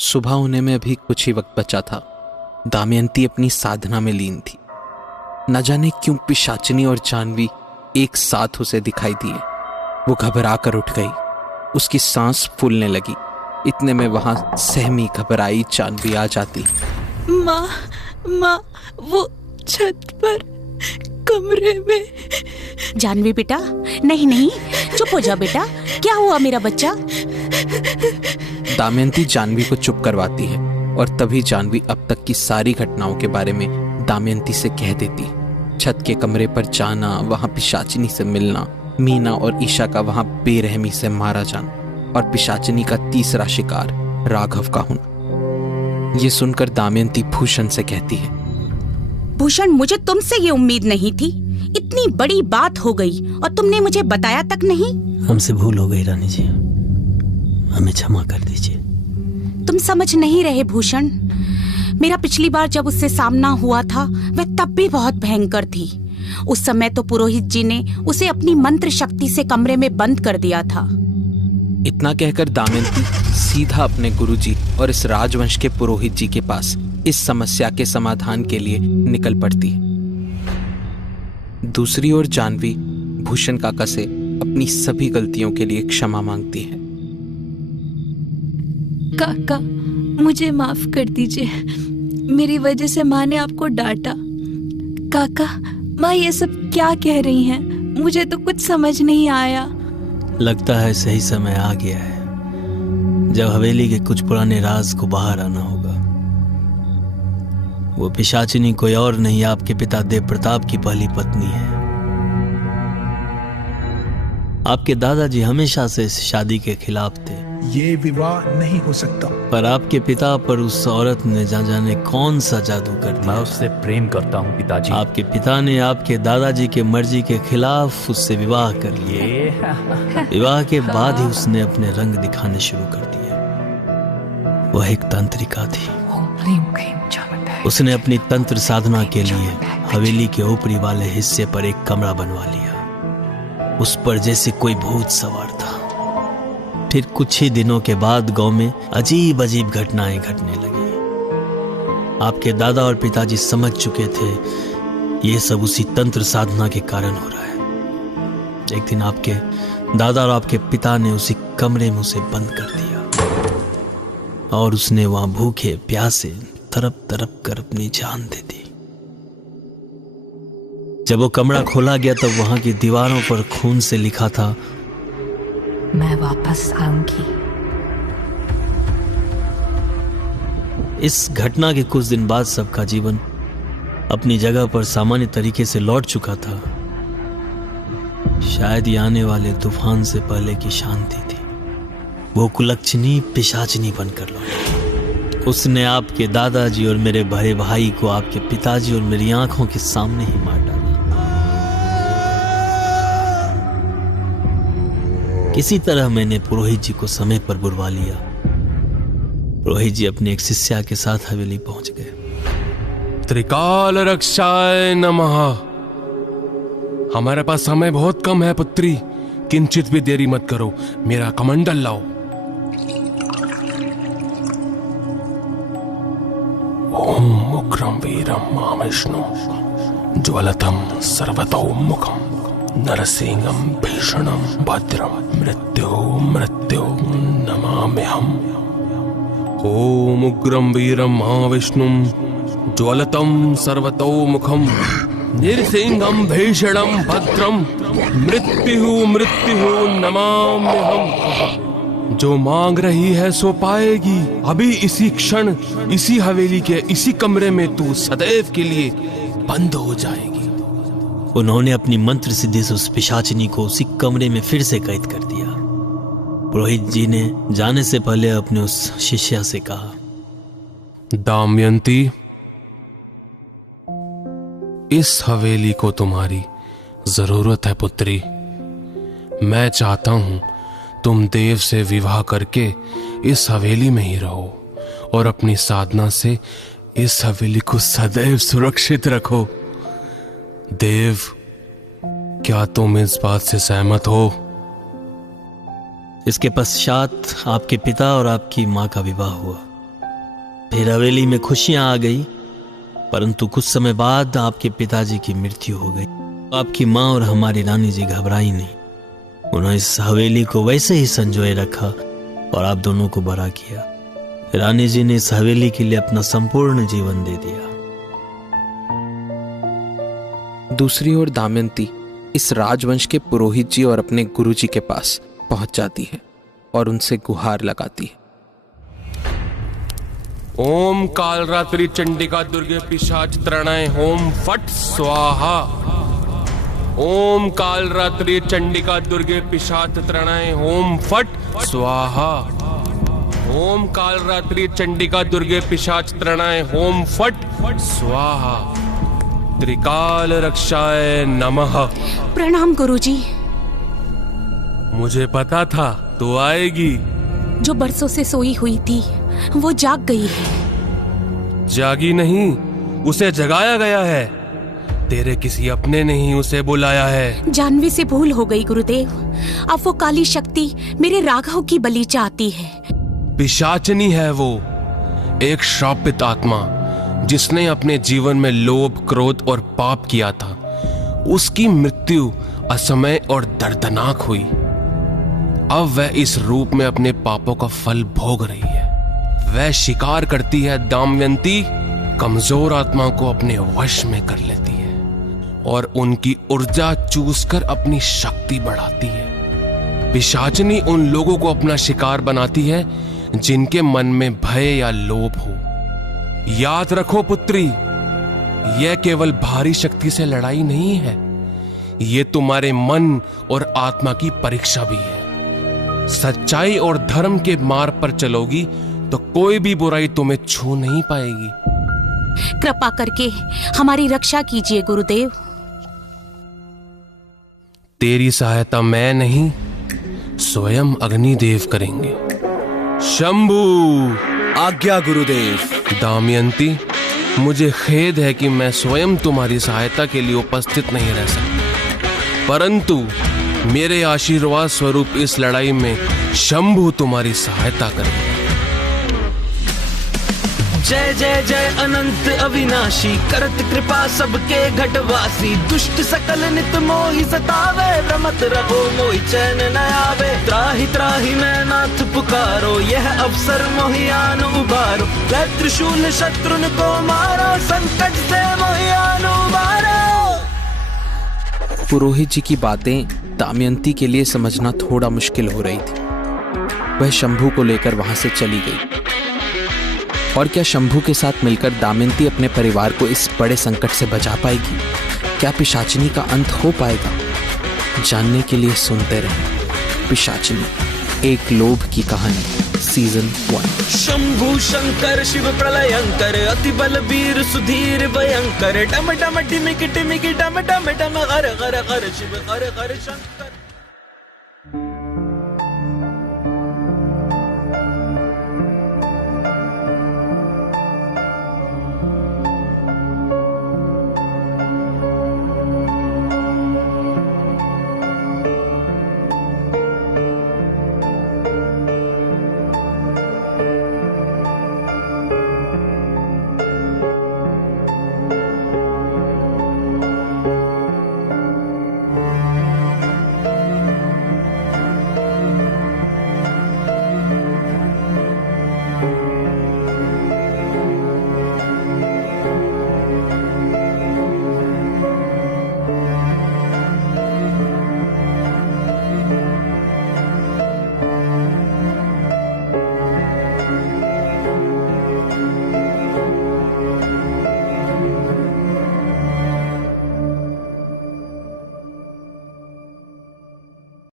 सुबह होने में अभी कुछ ही वक्त बचा था। दमयंती अपनी साधना में लीन थी। न जाने क्यों पिशाचिनी और जानवी एक साथ उसे दिखाई दिए। वो घबरा कर उठ गई। उसकी सांस फूलने लगी। इतने में वहां सहमी घबराई जानवी आ जाती। माँ, वो छत पर कमरे में। जानवी बेटा, नहीं, चुप हो जा बेटा। क्या हुआ मेरा बच्चा? दमयंती जानवी को चुप करवाती है और तभी जानवी अब तक की सारी घटनाओं के बारे में दमयंती से कह देती। छत के कमरे पर जाना, वहां पिशाचिनी से मिलना, मीना और ईशा का वहां बेरहमी से मारा जाना और पिशाचिनी का तीसरा शिकार राघव का होना। ये सुनकर दमयंती भूषण से कहती है, भूषण, मुझे तुमसे ये उम्मीद नहीं थी। इतनी बड़ी बात हो गई और तुमने मुझे बताया तक नहीं। हमसे भूल हो गई रानी जी, हमें क्षमा कर दीजिए। तुम समझ नहीं रहे भूषण। मेरा पिछली बार जब उससे सामना हुआ था वह तब भी बहुत भयंकर थी। उस समय तो पुरोहित जी ने उसे अपनी मंत्र शक्ति से कमरे में बंद कर दिया था। इतना कहकर दमयंती सीधा अपने गुरुजी और इस राजवंश के पुरोहित जी के पास इस समस्या के समाधान के लिए निकल पड़ती। दूसरी ओर जानवी भूषण काका से अपनी सभी गलतियों के लिए क्षमा मांगती है। काका, मुझे माफ कर दीजिए। मेरी वजह से माँ ने आपको डांटा। काका, माँ ये सब क्या कह रही हैं? मुझे तो कुछ समझ नहीं आया। लगता है सही समय आ गया है जब हवेली के कुछ पुराने राज को बाहर आना होगा। वो पिशाचिनी कोई और नहीं, आपके पिता देव प्रताप की पहली पत्नी है। आपके दादाजी हमेशा से इस शादी के खिलाफ थे। ये विवाह नहीं हो सकता। पर आपके पिता पर उस औरत ने जाने कौन सा जादू कर दिया। मैं उससे प्रेम करता हूँ पिताजी। आपके पिता ने आपके दादाजी के मर्जी के खिलाफ उससे विवाह कर लिया। विवाह के बाद ही उसने अपने रंग दिखाने शुरू कर दिए। वह एक तांत्रिका थी। उसने अपनी तंत्र साधना के लिए हवेली के ऊपरी वाले हिस्से पर एक कमरा बनवा लिया। उस पर जैसे कोई भूत सवार था। फिर कुछ ही दिनों के बाद गांव में अजीब अजीब घटनाएं घटने लगी। आपके दादा और पिताजी समझ चुके थे ये सब उसी तंत्र साधना के कारण हो रहा है। एक दिन आपके दादा और आपके पिता ने उसी कमरे में उसे बंद कर दिया और उसने वहां भूखे प्यासे तड़प तड़प कर अपनी जान दे दी। जब वो कमरा खोला गया तब वहां की दीवारों पर खून से लिखा था, मैं वापस आऊंगी। इस घटना के कुछ दिन बाद सबका जीवन अपनी जगह पर सामान्य तरीके से लौट चुका था। शायद ये आने वाले तूफान से पहले की शांति थी। वो कुलक्षणी पिशाचिनी बनकर लौटी। उसने आपके दादाजी और मेरे बड़े भाई को आपके पिताजी और मेरी आंखों के सामने ही मार डाला। किसी तरह मैंने पुरोहित जी को समय पर बुलवा लिया। पुरोहित जी अपने एक शिष्या के साथ हवेली पहुंच गए। त्रिकाल रक्षाय नमः। हमारे पास समय बहुत कम है पुत्री, किंचित भी देरी मत करो। मेरा कमंडल लाओ। ओम उग्रं वीरं महाविष्णुं ज्वलतं सर्वतोमुखं नरसिंहं भीषणं भद्रं मृत्यो नमाम्यहम्। ओम उग्रं वीरं महाविष्णुं ज्वलतं सर्वतोमुखं नरसिंहं भीषणं भद्रं मृत्यु नमाम्यहम्। जो मांग रही है सो पाएगी। अभी इसी क्षण इसी हवेली के इसी कमरे में तू सदैव के लिए बंद हो जाएगी। उन्होंने अपनी मंत्र सिद्धि से उस पिशाचिनी को उसी कमरे में फिर से कैद कर दिया। पुरोहित जी ने जाने से पहले अपने उस शिष्या से कहा, दमयंती, इस हवेली को तुम्हारी जरूरत है पुत्री। मैं चाहता हूं तुम देव से विवाह करके इस हवेली में ही रहो और अपनी साधना से इस हवेली को सदैव सुरक्षित रखो। देव, क्या तुम इस बात से सहमत हो? इसके पश्चात आपके पिता और आपकी मां का विवाह हुआ। फिर हवेली में खुशियां आ गई, परंतु कुछ समय बाद आपके पिताजी की मृत्यु हो गई। आपकी माँ और हमारी रानी जी घबराई नहीं, उन्होंने इस हवेली को वैसे ही संजोए रखा और आप दोनों को बड़ा किया। रानी जी ने इस हवेली के लिए अपना संपूर्ण जीवन दे दिया। दूसरी ओर दमयंती इस राजवंश के पुरोहित जी और अपने गुरुजी के पास पहुंच जाती है और उनसे गुहार लगाती है। ओम कालरात्रि चंडिका दुर्गे पिशाच त्रणाय होम फट स्वाहा। ओम कालरात्रि चंडिका दुर्गे पिशाच त्रणाय होम फट स्वाहा। ओम कालरात्रि चंडिका दुर्गे पिशाच त्रणाय होम फट स्वाहा। त्रिकाल रक्षाय नमः। प्रणाम गुरुजी। मुझे पता था तू आएगी। जो बरसों से सोई हुई थी वो जाग गई है। जागी नहीं, उसे जगाया गया है। तेरे किसी अपने ने ही उसे बुलाया है। जानवी से भूल हो गई गुरुदेव। अब वो काली शक्ति मेरे राघव की बलि चाहती है। पिशाचनी है वो, एक श्रापित आत्मा जिसने अपने जीवन में लोभ, क्रोध और पाप किया था। उसकी मृत्यु असमय और दर्दनाक हुई। अब वह इस रूप में अपने पापों का फल भोग रही है। वह शिकार करती है दमयंती, कमजोर आत्मा को अपने वश में कर लेती है और उनकी ऊर्जा चूसकर अपनी शक्ति बढ़ाती है। पिशाचनी उन लोगों को अपना शिकार बनाती है जिनके मन में भय या लोभ हो। याद रखो पुत्री, यह केवल भारी शक्ति से लड़ाई नहीं है, ये तुम्हारे मन और आत्मा की परीक्षा भी है। सच्चाई और धर्म के मार्ग पर चलोगी तो कोई भी बुराई तुम्हें छू नहीं पाएगी। कृपा करके हमारी रक्षा कीजिए गुरुदेव। तेरी सहायता मैं नहीं, स्वयं अग्निदेव करेंगे। शंभू। आज्ञा गुरुदेव। दमयंती, मुझे खेद है कि मैं स्वयं तुम्हारी सहायता के लिए उपस्थित नहीं रह सकता, परंतु मेरे आशीर्वाद स्वरूप इस लड़ाई में शंभू तुम्हारी सहायता करें। जय जय जय अनंत अविनाशी, करत कृपा सबके घटवासी। दुष्ट सकल नित मोहि सतावे, भ्रमत रहो मोहि चैन न आवे। त्राहि त्राहि मैं नाथ पुकारो, यह अवसर मोहि आन उबारो। त्रिशूल शत्रुन को मारो, संकट से मोहि आन उबारो। पुरोहित जी की बातें दमयंती के लिए समझना थोड़ा मुश्किल हो रही थी। वह शंभू को लेकर वहां से चली गई। और क्या शंभू के साथ मिलकर दमयंती अपने परिवार को इस बड़े संकट से बचा पाएगी? क्या पिशाचिनी का अंत हो पाएगा? जानने के लिए सुनते रहें पिशाचिनी, एक लोभ की कहानी, सीजन 1। शंभू शंकर शिव प्रलयंकर, अति बलबीर सुधीर भयंकर। डम डम टिमिक टिमिक डम डम डम, हर हर हर शिव हर हर शंकर।